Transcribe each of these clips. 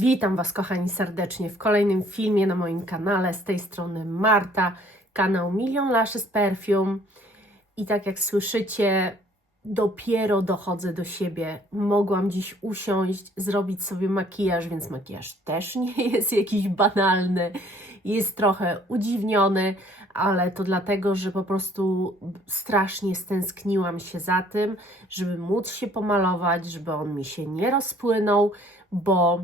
Witam Was, kochani, serdecznie w kolejnym filmie na moim kanale. Z tej strony Marta, kanał Million Lashes Perfume. I tak jak słyszycie, dopiero dochodzę do siebie. Mogłam dziś usiąść, zrobić sobie makijaż, więc makijaż też nie jest jakiś banalny. Jest trochę udziwniony, ale to dlatego, że po prostu strasznie stęskniłam się za tym, żeby móc się pomalować, żeby on mi się nie rozpłynął, bo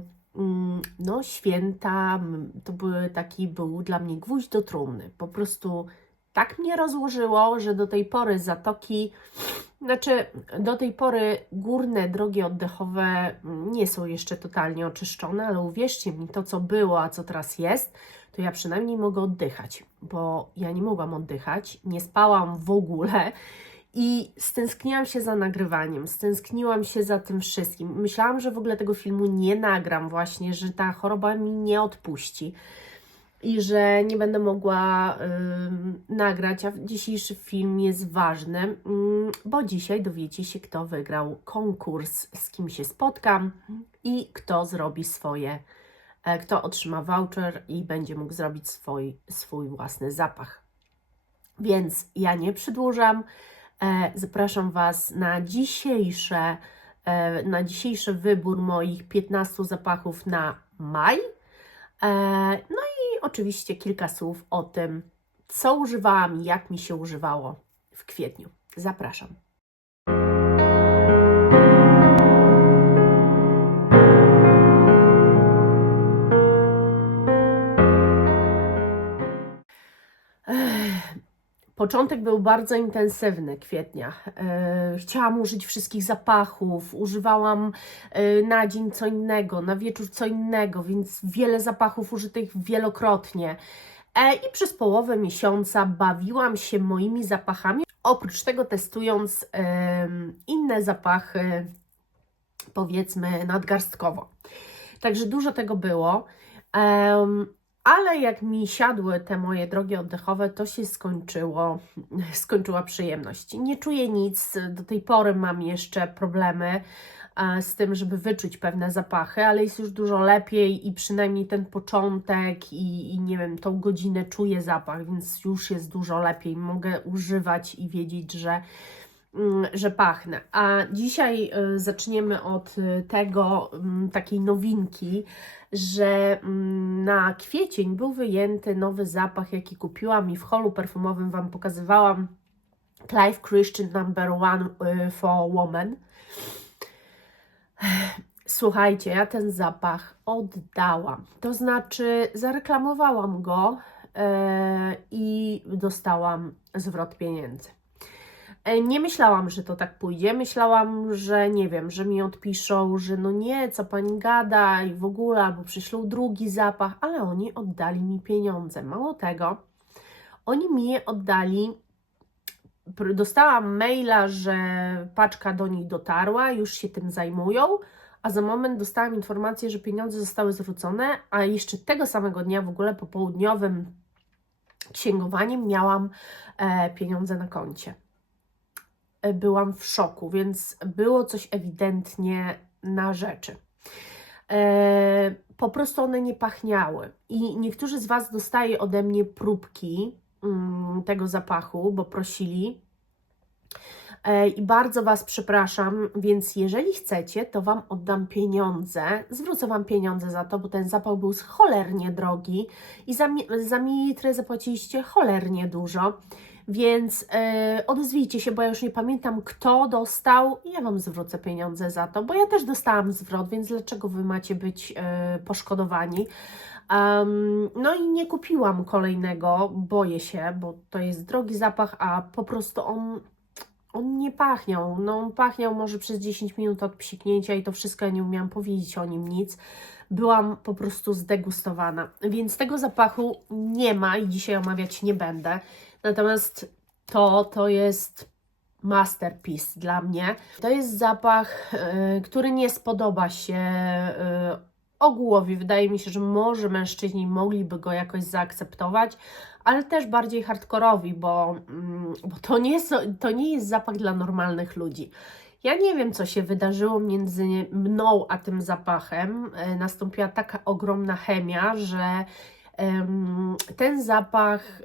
no święta to był dla mnie gwóźdź do trumny. Po prostu tak mnie rozłożyło, że do tej pory zatoki, do tej pory górne drogi oddechowe nie są jeszcze totalnie oczyszczone, ale uwierzcie mi, to co było, a co teraz jest, to ja przynajmniej mogę oddychać, bo ja nie mogłam oddychać, nie spałam w ogóle i stęskniłam się za nagrywaniem, stęskniłam się za tym wszystkim. Myślałam, że w ogóle tego filmu nie nagram właśnie, że ta choroba mi nie odpuści i że nie będę mogła nagrać, a dzisiejszy film jest ważny, bo dzisiaj dowiecie się, kto wygrał konkurs, z kim się spotkam i kto zrobi kto otrzyma voucher i będzie mógł zrobić swój własny zapach. Więc ja nie przedłużam, zapraszam Was na dzisiejszy wybór moich 15 zapachów na maj. No i oczywiście kilka słów o tym, co używałam i jak mi się używało w kwietniu. Zapraszam. Początek był bardzo intensywny kwietnia. Chciałam użyć wszystkich zapachów, używałam na dzień co innego, na wieczór co innego, więc wiele zapachów użytych wielokrotnie. I przez połowę miesiąca bawiłam się moimi zapachami, oprócz tego testując inne zapachy, powiedzmy nadgarstkowo. Także dużo tego było. Ale jak mi siadły te moje drogi oddechowe, to się skończyła przyjemność. Nie czuję nic, do tej pory mam jeszcze problemy z tym, żeby wyczuć pewne zapachy, ale jest już dużo lepiej i przynajmniej ten początek i nie wiem, tą godzinę czuję zapach, więc już jest dużo lepiej. Mogę używać i wiedzieć, że pachnę. A dzisiaj zaczniemy od takiej nowinki, że na kwiecień był wyjęty nowy zapach, jaki kupiłam i w holu perfumowym Wam pokazywałam. Clive Christian No. 1 for Woman. Słuchajcie, ja ten zapach oddałam. To znaczy zareklamowałam go i dostałam zwrot pieniędzy. Nie myślałam, że to tak pójdzie. Myślałam, że nie wiem, że mi odpiszą, że no nie, co pani gada i w ogóle, albo przyślą drugi zapach, ale oni oddali mi pieniądze. Mało tego, oni mi je oddali. Dostałam maila, że paczka do nich dotarła, już się tym zajmują, a za moment dostałam informację, że pieniądze zostały zwrócone, a jeszcze tego samego dnia w ogóle popołudniowym księgowaniem miałam pieniądze na koncie. Byłam w szoku, więc było coś ewidentnie na rzeczy. Po prostu one nie pachniały i niektórzy z Was dostaje ode mnie próbki tego zapachu, bo prosili i bardzo Was przepraszam, więc jeżeli chcecie, to Wam oddam pieniądze, zwrócę Wam pieniądze za to, bo ten zapach był cholernie drogi i za mililitry zapłaciliście cholernie dużo. Więc odezwijcie się, bo ja już nie pamiętam, kto dostał i ja Wam zwrócę pieniądze za to, bo ja też dostałam zwrot, więc dlaczego Wy macie być poszkodowani? No i nie kupiłam kolejnego, boję się, bo to jest drogi zapach, a po prostu on nie pachniał. No, on pachniał może przez 10 minut od psiknięcia i to wszystko, ja nie umiałam powiedzieć o nim nic. Byłam po prostu zdegustowana, więc tego zapachu nie ma i dzisiaj omawiać nie będę. Natomiast to jest masterpiece dla mnie. To jest zapach, który nie spodoba się ogółowi. Wydaje mi się, że może mężczyźni mogliby go jakoś zaakceptować, ale też bardziej hardkorowi, bo to nie jest zapach dla normalnych ludzi. Ja nie wiem, co się wydarzyło między mną a tym zapachem. Nastąpiła taka ogromna chemia, że ten zapach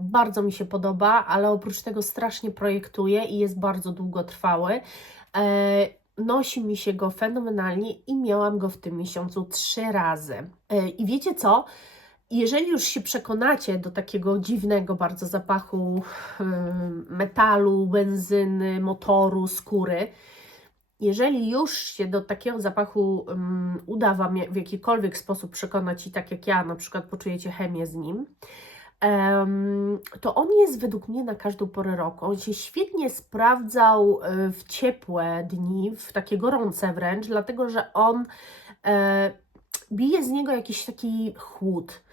bardzo mi się podoba, ale oprócz tego strasznie projektuje i jest bardzo długotrwały. Nosi mi się go fenomenalnie i miałam go w tym miesiącu 3 razy. I wiecie co? Jeżeli już się przekonacie do takiego dziwnego bardzo zapachu metalu, benzyny, motoru, skóry, jeżeli już się do takiego zapachu uda Wam w jakikolwiek sposób przekonać i tak jak ja na przykład poczujecie chemię z nim, to on jest według mnie na każdą porę roku. On się świetnie sprawdzał w ciepłe dni, w takie gorące wręcz, dlatego że on bije z niego jakiś taki chłód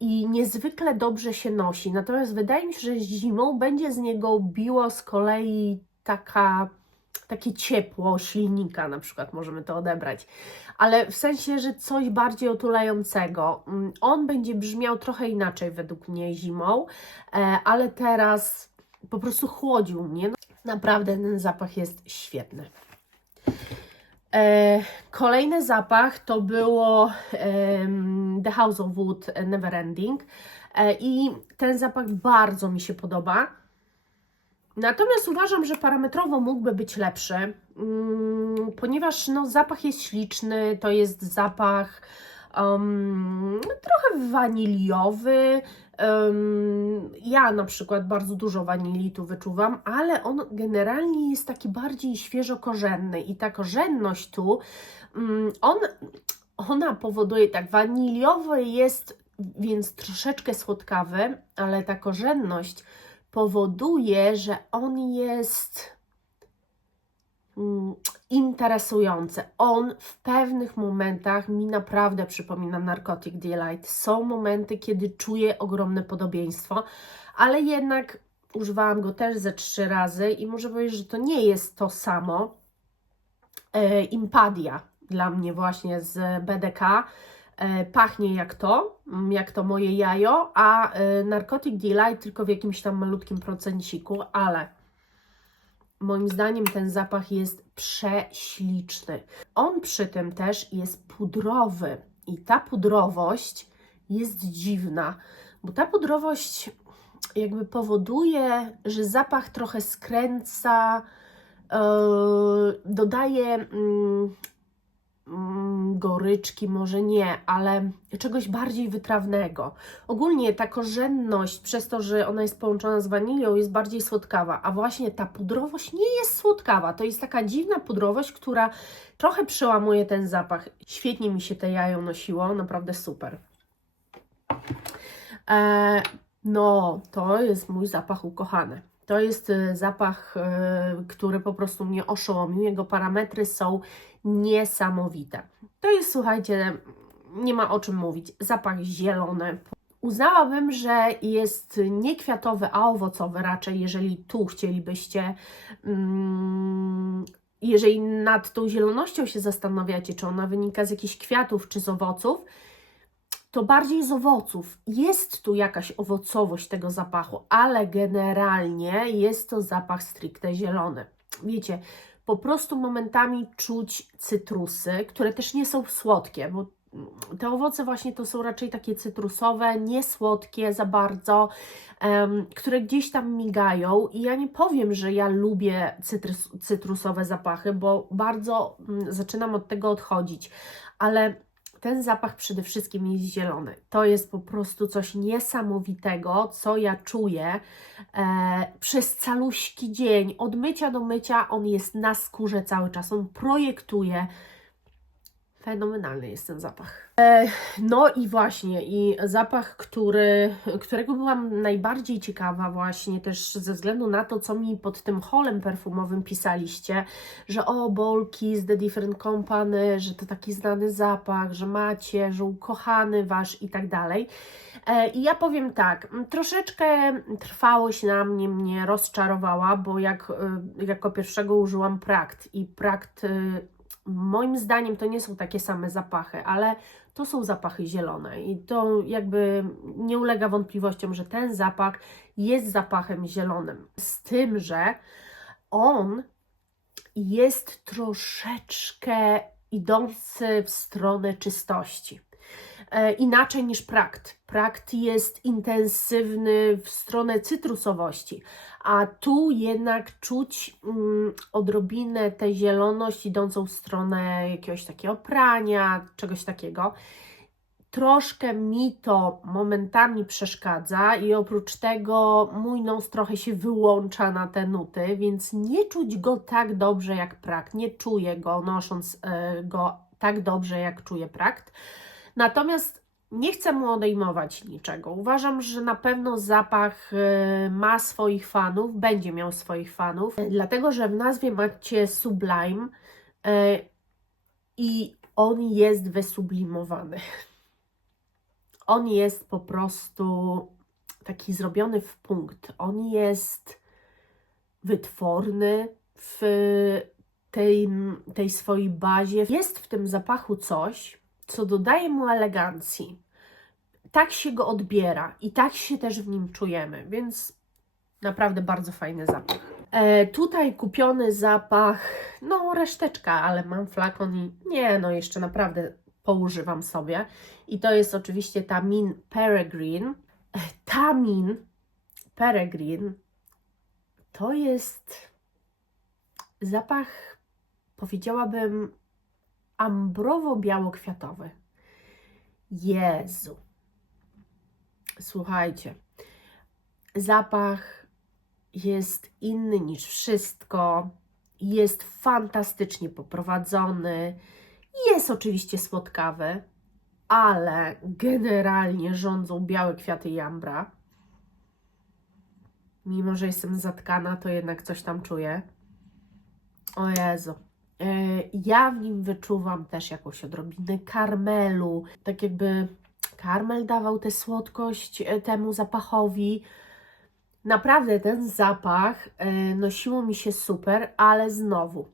i niezwykle dobrze się nosi. Natomiast wydaje mi się, że zimą będzie z niego biło z kolei takie ciepło silnika, na przykład możemy to odebrać, ale w sensie, że coś bardziej otulającego. On będzie brzmiał trochę inaczej według mnie zimą, ale teraz po prostu chłodził mnie. Naprawdę ten zapach jest świetny. Kolejny zapach to było The House of Wood Neverending i ten zapach bardzo mi się podoba. Natomiast uważam, że parametrowo mógłby być lepszy, ponieważ no, zapach jest śliczny, to jest zapach trochę waniliowy. Ja na przykład bardzo dużo wanilii tu wyczuwam, ale on generalnie jest taki bardziej świeżokorzenny i ta korzenność tu, ona powoduje tak, waniliowy jest więc troszeczkę słodkawy, ale ta korzenność powoduje, że on jest interesujący. On w pewnych momentach mi naprawdę przypomina Narcotic Delight. Są momenty, kiedy czuję ogromne podobieństwo, ale jednak używałam go też ze 3 razy i muszę powiedzieć, że to nie jest to samo. Impadia dla mnie właśnie z BDK pachnie jak to moje jajo, a Narcotic Delight tylko w jakimś tam malutkim procenciku, ale moim zdaniem ten zapach jest prześliczny. On przy tym też jest pudrowy i ta pudrowość jest dziwna, bo ta pudrowość jakby powoduje, że zapach trochę skręca, dodaje goryczki, może nie, ale czegoś bardziej wytrawnego. Ogólnie ta korzenność, przez to, że ona jest połączona z wanilią, jest bardziej słodkawa, a właśnie ta pudrowość nie jest słodkawa. To jest taka dziwna pudrowość, która trochę przełamuje ten zapach. Świetnie mi się te jajo nosiło, naprawdę super. No, to jest mój zapach ukochany. To jest zapach, który po prostu mnie oszołomił. Jego parametry są niesamowite. To jest, słuchajcie, nie ma o czym mówić, zapach zielony. Uznałabym, że jest nie kwiatowy, a owocowy raczej, jeżeli tu chcielibyście, jeżeli nad tą zielonością się zastanawiacie, czy ona wynika z jakichś kwiatów, czy z owoców, to bardziej z owoców. Jest tu jakaś owocowość tego zapachu, ale generalnie jest to zapach stricte zielony. Wiecie, po prostu momentami czuć cytrusy, które też nie są słodkie, bo te owoce właśnie to są raczej takie cytrusowe, niesłodkie za bardzo, które gdzieś tam migają i ja nie powiem, że ja lubię cytrusowe zapachy, bo bardzo zaczynam od tego odchodzić, ale ten zapach przede wszystkim jest zielony. To jest po prostu coś niesamowitego, co ja czuję przez caluśki dzień. Od mycia do mycia on jest na skórze cały czas. On projektuje. Fenomenalny jest ten zapach. No i właśnie, i zapach, którego byłam najbardziej ciekawa właśnie też ze względu na to, co mi pod tym haulem perfumowym pisaliście, że o, Ball Kiss The Different Company, że to taki znany zapach, że macie, że ukochany wasz i tak dalej. I ja powiem tak, troszeczkę trwałość na mnie rozczarowała, bo jako pierwszego użyłam Prakt i Prakt moim zdaniem to nie są takie same zapachy, ale to są zapachy zielone i to jakby nie ulega wątpliwościom, że ten zapach jest zapachem zielonym. Z tym, że on jest troszeczkę idący w stronę czystości. Inaczej niż Prakt. Prakt jest intensywny w stronę cytrusowości, a tu jednak czuć odrobinę tę zieloność idącą w stronę jakiegoś takiego prania, czegoś takiego. Troszkę mi to momentami przeszkadza i oprócz tego mój nos trochę się wyłącza na te nuty, więc nie czuć go tak dobrze jak Prakt. Nie czuję go nosząc go tak dobrze jak czuję Prakt. Natomiast nie chcę mu odejmować niczego. Uważam, że na pewno zapach ma swoich fanów, będzie miał swoich fanów, dlatego że w nazwie macie Sublime i on jest wysublimowany. On jest po prostu taki zrobiony w punkt. On jest wytworny w tej swojej bazie. Jest w tym zapachu coś, co dodaje mu elegancji. Tak się go odbiera i tak się też w nim czujemy, więc naprawdę bardzo fajny zapach. Tutaj kupiony zapach, no reszteczka, ale mam flakon i nie, no jeszcze naprawdę poużywam sobie. I to jest oczywiście Tamin Peregrine. Tamin Peregrine to jest zapach, powiedziałabym, ambrowo-białokwiatowy. Jezu. Słuchajcie, zapach jest inny niż wszystko, jest fantastycznie poprowadzony, jest oczywiście słodkawy, ale generalnie rządzą białe kwiaty i ambra. Mimo że jestem zatkana, to jednak coś tam czuję. O Jezu. Ja w nim wyczuwam też jakąś odrobinę karmelu, tak jakby karmel dawał tę słodkość temu zapachowi. Naprawdę ten zapach nosiło mi się super, ale znowu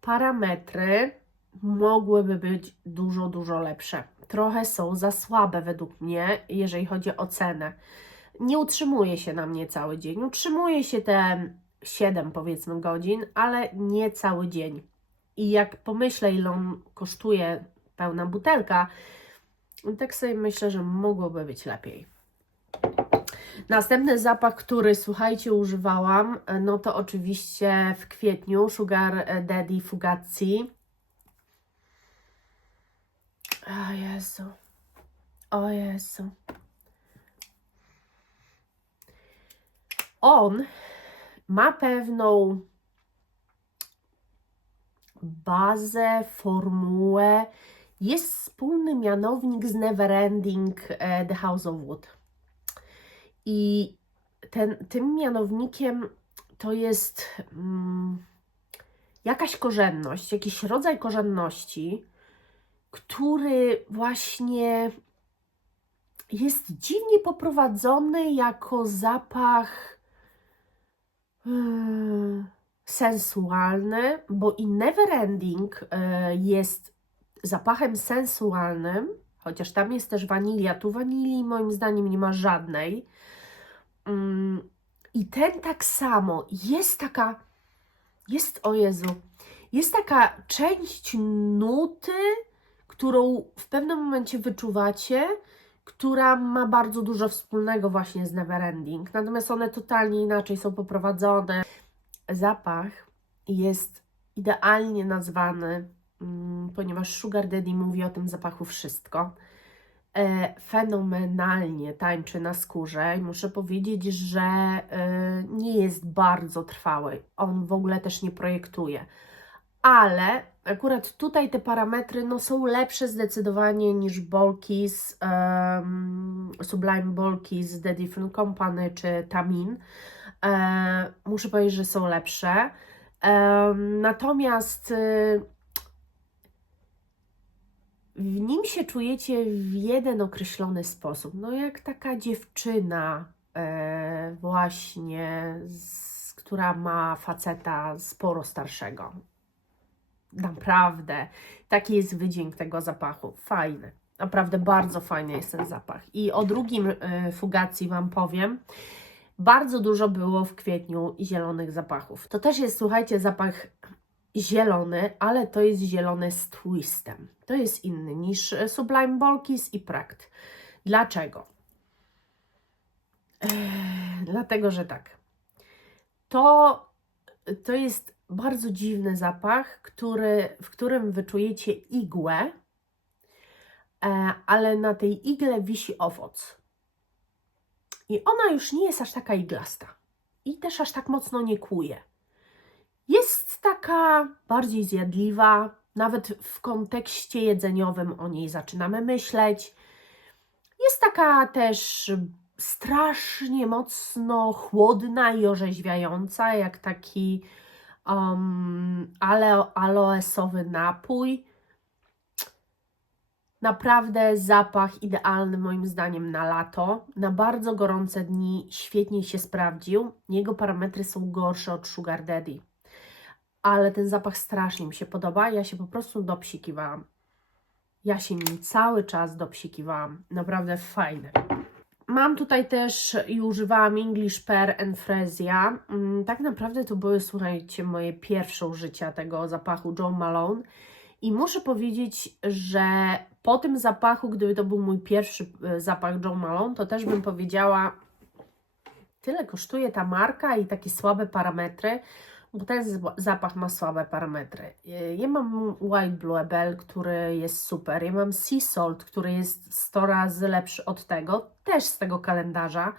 parametry mogłyby być dużo, dużo lepsze. Trochę są za słabe według mnie, jeżeli chodzi o cenę. Nie utrzymuje się na mnie cały dzień. Utrzymuje się te 7 powiedzmy godzin, ale nie cały dzień. I jak pomyślę, ile on kosztuje, pełna butelka, tak sobie myślę, że mogłoby być lepiej. Następny zapach, który, słuchajcie, używałam, no to oczywiście w kwietniu Sugar Daddy Fugazi. O Jezu. O Jezu. On ma pewną bazę, formułę. Jest wspólny mianownik z Neverending The House of Wood. I tym mianownikiem to jest jakaś korzenność, jakiś rodzaj korzenności, który właśnie jest dziwnie poprowadzony jako zapach sensualny, bo i Neverending jest zapachem sensualnym, chociaż tam jest też wanilia. Tu wanilii moim zdaniem nie ma żadnej. I ten tak samo, o Jezu, jest taka część nuty, którą w pewnym momencie wyczuwacie, która ma bardzo dużo wspólnego właśnie z Neverending. Natomiast one totalnie inaczej są poprowadzone. Zapach jest idealnie nazwany, ponieważ Sugar Daddy mówi o tym zapachu wszystko. Fenomenalnie tańczy na skórze i muszę powiedzieć, że nie jest bardzo trwały. On w ogóle też nie projektuje. Ale akurat tutaj te parametry no, są lepsze zdecydowanie niż Bolkies, Sublime Bolkies, The Different Company czy Tamin. Muszę powiedzieć, że są lepsze. Natomiast w nim się czujecie w jeden określony sposób. No jak taka dziewczyna właśnie, która ma faceta sporo starszego. Naprawdę, taki jest wydźwięk tego zapachu. Fajny. Naprawdę bardzo fajny jest ten zapach. I o drugim Fugazi Wam powiem. Bardzo dużo było w kwietniu zielonych zapachów. To też jest, słuchajcie, zapach zielony, ale to jest zielony z twistem. To jest inny niż Sublime Bold Kiss i Prakt. Dlaczego? Dlatego, że tak. To jest bardzo dziwny zapach, w którym wyczujecie igłę, ale na tej igle wisi owoc. I ona już nie jest aż taka iglasta. I też aż tak mocno nie kłuje. Jest taka bardziej zjadliwa, nawet w kontekście jedzeniowym o niej zaczynamy myśleć. Jest taka też strasznie mocno chłodna i orzeźwiająca, jak taki aloesowy napój. Naprawdę zapach idealny moim zdaniem na lato. Na bardzo gorące dni świetnie się sprawdził. Jego parametry są gorsze od Sugar Daddy. Ale ten zapach strasznie mi się podoba. Ja się po prostu dopsikiwałam. Ja się nim cały czas dopsikiwałam. Naprawdę fajny. Mam tutaj też i używałam English Pear and Fresia. Tak naprawdę to były, słuchajcie, moje pierwsze użycia tego zapachu Jo Malone. I muszę powiedzieć, że po tym zapachu, gdyby to był mój pierwszy zapach Jo Malone, to też bym powiedziała, tyle kosztuje ta marka i takie słabe parametry, bo ten zapach ma słabe parametry. Ja mam White Blue Label, który jest super. Ja mam Sea Salt, który jest 100 razy lepszy od tego, też z tego kalendarza.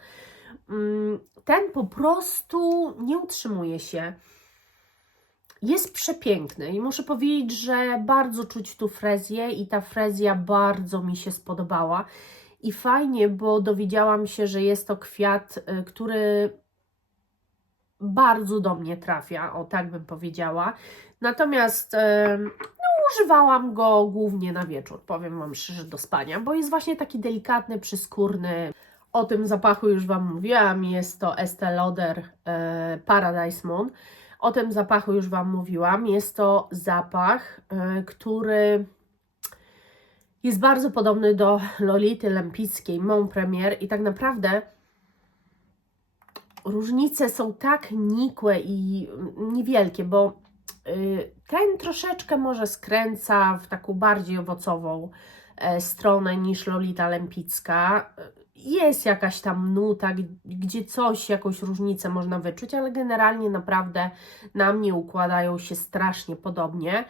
Ten po prostu nie utrzymuje się. Jest przepiękny i muszę powiedzieć, że bardzo czuć tu frezję i ta frezja bardzo mi się spodobała. I fajnie, bo dowiedziałam się, że jest to kwiat, który bardzo do mnie trafia, o tak bym powiedziała. Natomiast używałam go głównie na wieczór, powiem Wam szczerze, do spania, bo jest właśnie taki delikatny, przyskórny. O tym zapachu już Wam mówiłam, jest to Estée Lauder Paradise Moon. O tym zapachu już Wam mówiłam. Jest to zapach, który jest bardzo podobny do Lolity Lempickiej, Mon Premier i tak naprawdę różnice są tak nikłe i niewielkie, bo ten troszeczkę może skręca w taką bardziej owocową stronę niż Lolita Lempicka. Jest jakaś tam nuta, gdzie coś, jakąś różnicę można wyczuć, ale generalnie naprawdę na mnie układają się strasznie podobnie.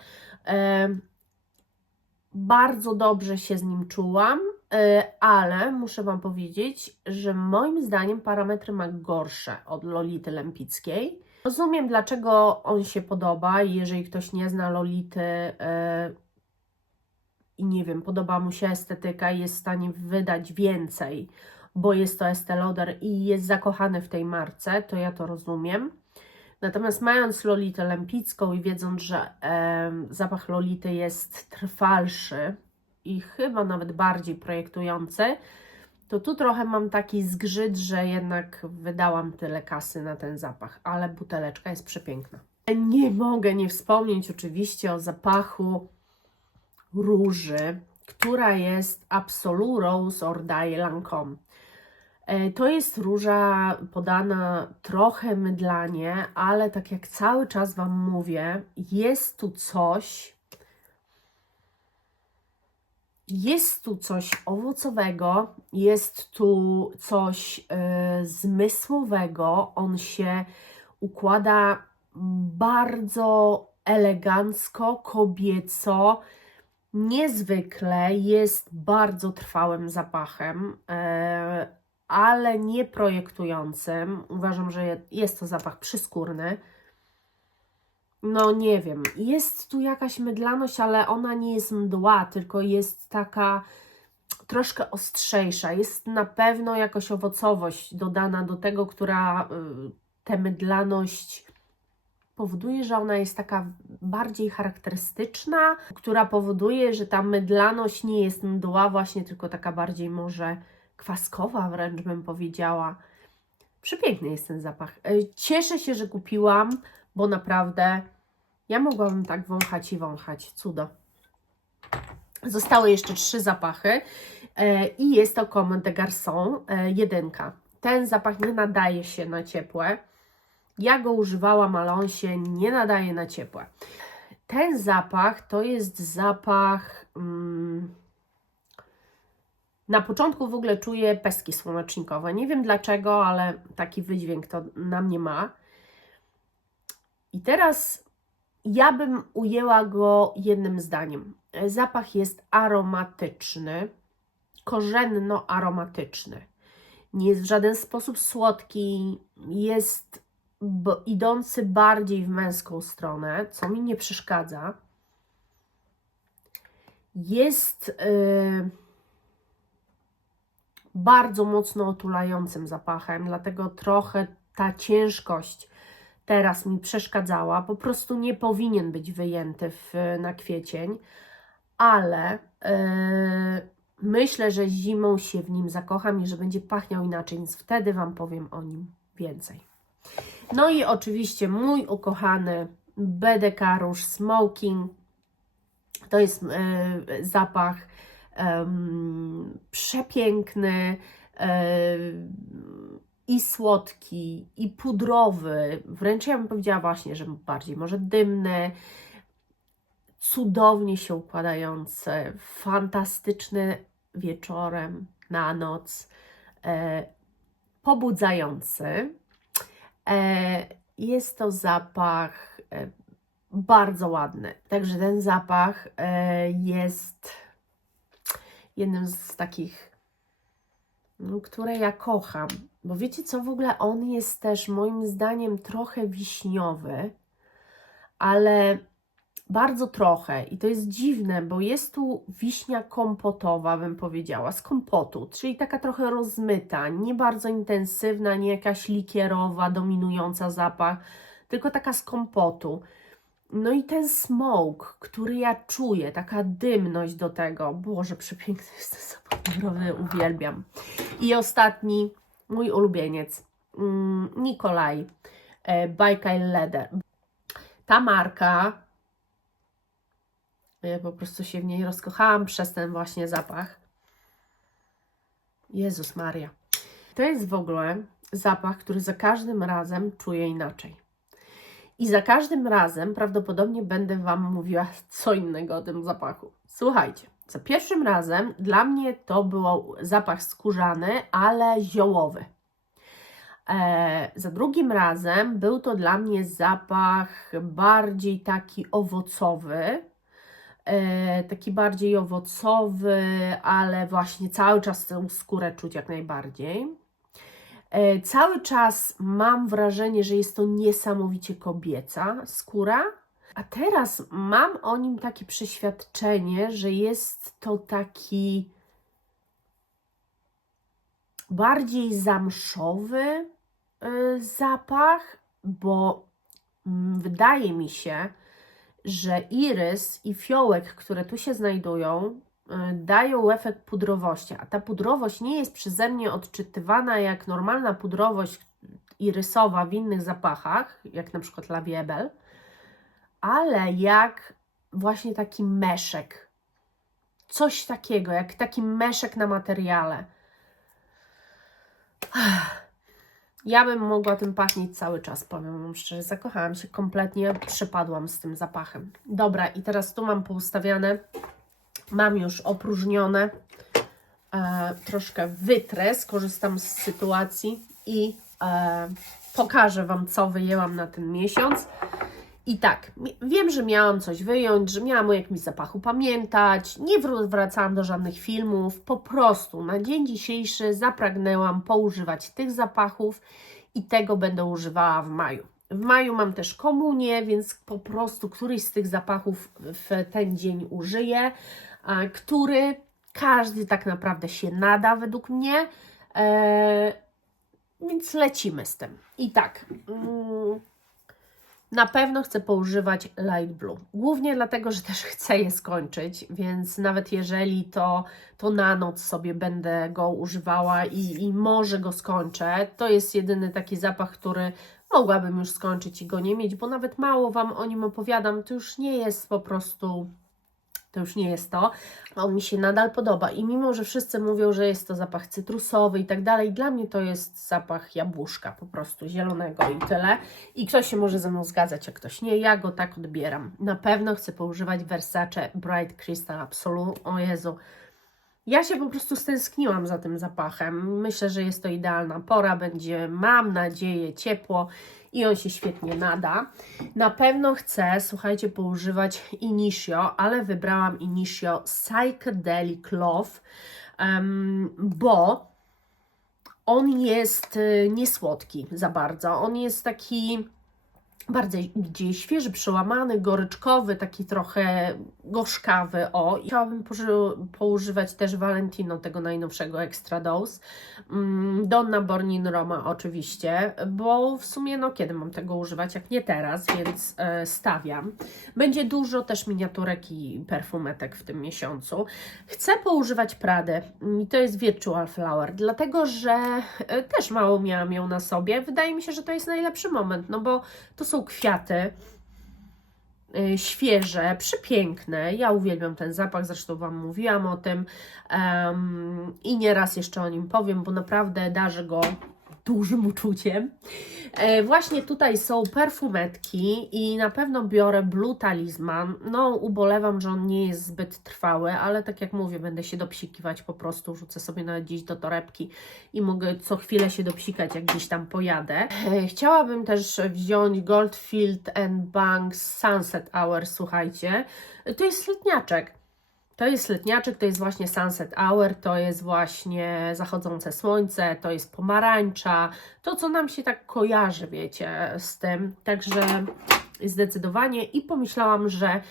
Bardzo dobrze się z nim czułam, ale muszę Wam powiedzieć, że moim zdaniem parametry ma gorsze od Lolity Lempickiej. Rozumiem, dlaczego on się podoba, jeżeli ktoś nie zna Lolity i nie wiem, podoba mu się estetyka i jest w stanie wydać więcej, bo jest to Estée Lauder i jest zakochany w tej marce, to ja to rozumiem. Natomiast mając Lolitę Lempicką i wiedząc, że zapach Lolity jest trwalszy i chyba nawet bardziej projektujący, to tu trochę mam taki zgrzyt, że jednak wydałam tyle kasy na ten zapach, ale buteleczka jest przepiękna. Nie mogę nie wspomnieć oczywiście o zapachu róży, która jest Absolute Rose Ordaille Lancôme. To jest róża podana trochę mydlanie, ale tak jak cały czas Wam mówię, jest tu coś owocowego, jest tu coś zmysłowego, on się układa bardzo elegancko, kobieco, niezwykle, jest bardzo trwałym zapachem, ale nie projektującym. Uważam, że jest to zapach przyskórny. No nie wiem, jest tu jakaś mydlaność, ale ona nie jest mdła, tylko jest taka troszkę ostrzejsza. Jest na pewno jakaś owocowość dodana do tego, która tę mydlaność powoduje, że ona jest taka bardziej charakterystyczna, która powoduje, że ta mydlaność nie jest mdła właśnie, tylko taka bardziej może kwaskowa wręcz bym powiedziała. Przepiękny jest ten zapach. Cieszę się, że kupiłam, bo naprawdę ja mogłabym tak wąchać i wąchać. Cudo. Zostały jeszcze 3 zapachy i jest to Comme des Garçons 1. Ten zapach nie nadaje się na ciepłe. Ja go używałam, ale on się nie nadaje na ciepłe. ten zapach to jest zapach... na początku w ogóle czuję pestki słonecznikowe. Nie wiem dlaczego, ale taki wydźwięk to na mnie ma. I teraz ja bym ujęła go jednym zdaniem. Zapach jest aromatyczny, korzenno-aromatyczny. Nie jest w żaden sposób słodki, jest idący bardziej w męską stronę, co mi nie przeszkadza. Jest bardzo mocno otulającym zapachem, dlatego trochę ta ciężkość teraz mi przeszkadzała. Po prostu nie powinien być wyjęty na kwiecień, ale myślę, że zimą się w nim zakocham i że będzie pachniał inaczej, więc wtedy Wam powiem o nim więcej. No i oczywiście mój ukochany BDK Rouge Smoking. To jest zapach przepiękny i słodki, i pudrowy. Wręcz ja bym powiedziała właśnie, że bardziej może dymny. Cudownie się układający, fantastyczny wieczorem, na noc, pobudzający. Jest to zapach bardzo ładny. Także ten zapach jest jednym z takich, które ja kocham. Bo wiecie co, w ogóle on jest też moim zdaniem trochę wiśniowy, ale bardzo trochę. I to jest dziwne, bo jest tu wiśnia kompotowa, bym powiedziała, z kompotu, czyli taka trochę rozmyta, nie bardzo intensywna, nie jakaś likierowa, dominująca zapach, tylko taka z kompotu. No i ten smoke, który ja czuję, taka dymność do tego. Boże, przepiękny jest ten zapach, naprawdę uwielbiam. I ostatni, mój ulubieniec, Nikolaj by Kyle Leather. Ta marka, ja po prostu się w niej rozkochałam przez ten właśnie zapach. Jezus Maria. To jest w ogóle zapach, który za każdym razem czuję inaczej. I za każdym razem prawdopodobnie będę Wam mówiła co innego o tym zapachu. Słuchajcie, za pierwszym razem dla mnie to był zapach skórzany, ale ziołowy. Za drugim razem był to dla mnie zapach bardziej taki owocowy. Taki bardziej owocowy, ale właśnie cały czas tę skórę czuć jak najbardziej. Cały czas mam wrażenie, że jest to niesamowicie kobieca skóra, a teraz mam o nim takie przeświadczenie, że jest to taki bardziej zamszowy zapach, bo wydaje mi się, że irys i fiołek, które tu się znajdują, dają efekt pudrowości, a ta pudrowość nie jest przeze mnie odczytywana jak normalna pudrowość irysowa w innych zapachach, jak na przykład La Biebel, ale jak właśnie taki meszek. Coś takiego, jak taki meszek na materiale. Ja bym mogła tym pachnieć cały czas, powiem Wam szczerze. Zakochałam się kompletnie, przepadłam z tym zapachem. Dobra, i teraz tu mam poustawiane, mam już opróżnione, troszkę wytrę, skorzystam z sytuacji i pokażę Wam, co wyjęłam na ten miesiąc. I tak, wiem, że miałam coś wyjąć, że miałam o jakimś zapachu pamiętać, nie wracałam do żadnych filmów, po prostu na dzień dzisiejszy zapragnęłam poużywać tych zapachów i tego będę używała w maju. W maju mam też komunię, więc po prostu któryś z tych zapachów w ten dzień użyję, który każdy tak naprawdę się nada według mnie, więc lecimy z tym. I tak... Na pewno chcę poużywać Light Blue. Głównie dlatego, że też chcę je skończyć, więc nawet jeżeli to na noc sobie będę go używała i może go skończę, to jest jedyny taki zapach, który mogłabym już skończyć i go nie mieć, bo nawet mało Wam o nim opowiadam. To już nie jest po prostu To już nie jest to. On mi się nadal podoba i mimo, że wszyscy mówią, że jest to zapach cytrusowy i tak dalej, dla mnie to jest zapach jabłuszka, po prostu zielonego i tyle. I ktoś się może ze mną zgadzać, a ktoś nie. Ja go tak odbieram. Na pewno chcę poużywać Versace Bright Crystal Absolute. O Jezu. Ja się po prostu stęskniłam za tym zapachem. Myślę, że jest to idealna pora. Będzie, mam nadzieję, ciepło i on się świetnie nada. Na pewno chcę, słuchajcie, poużywać Initio, ale wybrałam Initio Psychedelic Love, bo on jest niesłodki za bardzo. On jest taki bardziej świeży, przełamany, goryczkowy, taki trochę gorzkawy. O, i chciałabym poużywać też Valentino, tego najnowszego Extra Dose. Donna Born in Roma oczywiście, bo w sumie no kiedy mam tego używać, jak nie teraz, więc stawiam. Będzie dużo też miniaturek i perfumetek w tym miesiącu. Chcę poużywać Pradę i to jest Virtual Flower, dlatego że też mało miałam ją na sobie. Wydaje mi się, że to jest najlepszy moment, no bo to są kwiaty świeże, przepiękne. Ja uwielbiam ten zapach, zresztą Wam mówiłam o tym i nieraz jeszcze o nim powiem, bo naprawdę darzę go dużym uczuciem. Właśnie tutaj są perfumetki i na pewno biorę Blue Talisman. No, ubolewam, że on nie jest zbyt trwały, ale tak jak mówię, będę się dopsikiwać po prostu. Rzucę sobie nawet gdzieś do torebki i mogę co chwilę się dopsikać, jak gdzieś tam pojadę. Chciałabym też wziąć Goldfield Banks Sunset Hour, słuchajcie. To jest letniaczek. To jest letniaczek, to jest właśnie Sunset Hour, to jest właśnie zachodzące słońce, to jest pomarańcza, to co nam się tak kojarzy, wiecie, z tym. Także zdecydowanie i pomyślałam, że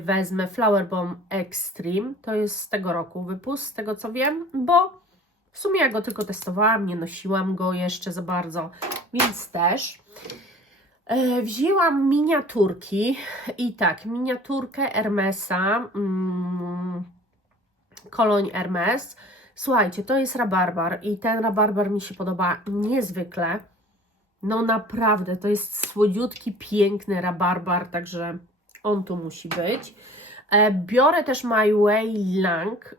wezmę Flower Bomb Extreme, to jest z tego roku wypust, z tego co wiem, bo w sumie ja go tylko testowałam, nie nosiłam go jeszcze za bardzo, więc też. Wzięłam miniaturki i tak, miniaturkę Hermesa, Cologne Hermes. Słuchajcie, to jest rabarbar i ten rabarbar mi się podoba niezwykle. No naprawdę, to jest słodziutki, piękny rabarbar, także on tu musi być. Biorę też My Way Lang,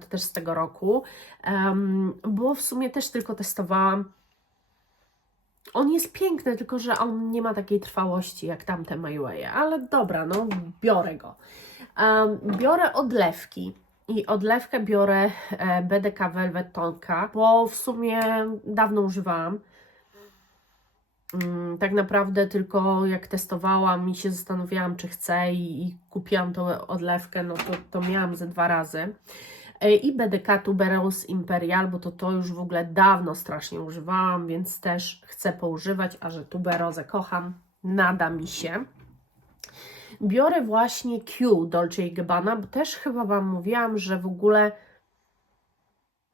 to też z tego roku, bo w sumie też tylko testowałam. On jest piękny, tylko że on nie ma takiej trwałości jak tamte My Way, ale dobra, no biorę go. Biorę odlewki i odlewkę biorę BDK Velvet Tonka, bo w sumie dawno używałam. Tak naprawdę tylko jak testowałam i się zastanawiałam, czy chcę i kupiłam tą odlewkę, no to miałam ze 2 razy. I BDK Tuberose Imperial, bo to już w ogóle dawno strasznie używałam, więc też chcę poużywać, a że tuberozę kocham, nada mi się. Biorę właśnie Q Dolce & Gabbana, bo też chyba Wam mówiłam, że w ogóle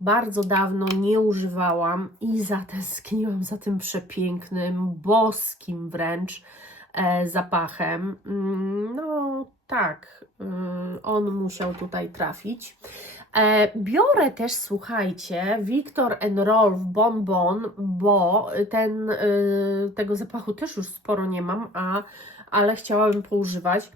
bardzo dawno nie używałam i zatęskniłam za tym przepięknym, boskim wręcz zapachem. No tak, on musiał tutaj trafić. Biorę też, słuchajcie, Viktor & Rolf Bon Bon, bo tego zapachu też już sporo nie mam, ale chciałabym poużywać.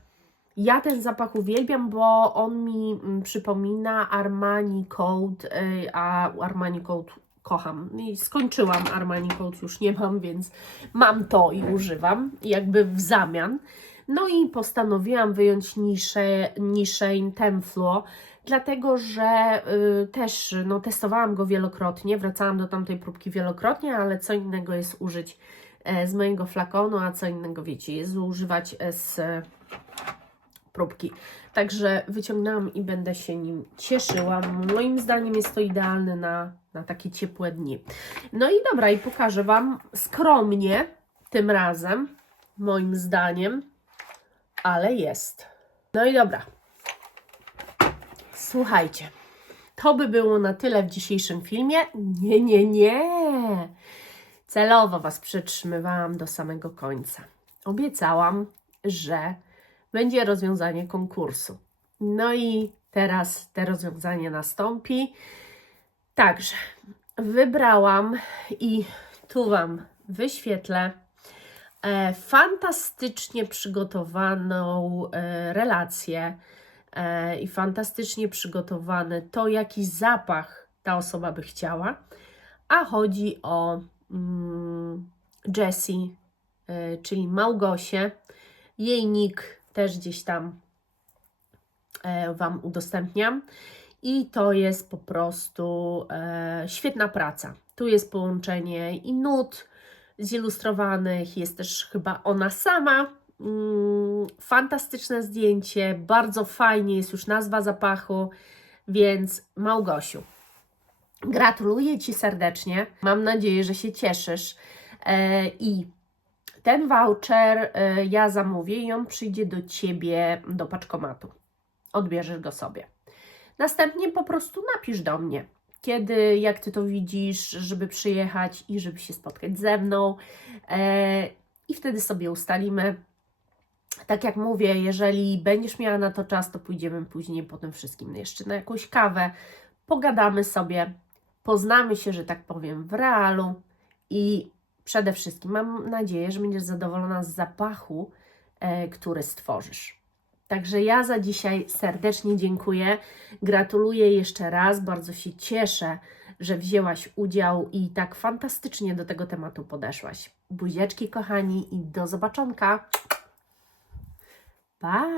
Ja ten zapach uwielbiam, bo on mi przypomina Armani Code, a Armani Code kocham. I skończyłam Armani Code, już nie mam, więc mam to i używam, jakby w zamian. No i postanowiłam wyjąć niszę Intemplo, dlatego że też testowałam go wielokrotnie, wracałam do tamtej próbki wielokrotnie, ale co innego jest użyć z mojego flakonu, a co innego, wiecie, jest używać z próbki. Także wyciągnęłam i będę się nim cieszyła. Moim zdaniem jest to idealne na takie ciepłe dni. No i dobra, i pokażę Wam skromnie tym razem, moim zdaniem, ale jest. No i dobra. Słuchajcie, to by było na tyle w dzisiejszym filmie. Nie. Celowo Was przytrzymywałam do samego końca. Obiecałam, że będzie rozwiązanie konkursu. No i teraz to rozwiązanie nastąpi. Także wybrałam i tu Wam wyświetlę fantastycznie przygotowaną relację i fantastycznie przygotowany, to jaki zapach ta osoba by chciała, a chodzi o Jessie, czyli Małgosię. Jej nick też gdzieś tam Wam udostępniam i to jest po prostu świetna praca. Tu jest połączenie i nut zilustrowanych, jest też chyba ona sama. Fantastyczne zdjęcie, bardzo fajnie, jest już nazwa zapachu, więc Małgosiu, gratuluję Ci serdecznie. Mam nadzieję, że się cieszysz i ten voucher ja zamówię i on przyjdzie do Ciebie do paczkomatu. Odbierzesz go sobie. Następnie po prostu napisz do mnie, kiedy, jak Ty to widzisz, żeby przyjechać i żeby się spotkać ze mną i wtedy sobie ustalimy. Tak jak mówię, jeżeli będziesz miała na to czas, to pójdziemy później po tym wszystkim jeszcze na jakąś kawę, pogadamy sobie, poznamy się, że tak powiem, w realu i przede wszystkim mam nadzieję, że będziesz zadowolona z zapachu, który stworzysz. Także ja za dzisiaj serdecznie dziękuję, gratuluję jeszcze raz, bardzo się cieszę, że wzięłaś udział i tak fantastycznie do tego tematu podeszłaś. Buziaczki kochani i do zobaczonka. Pa!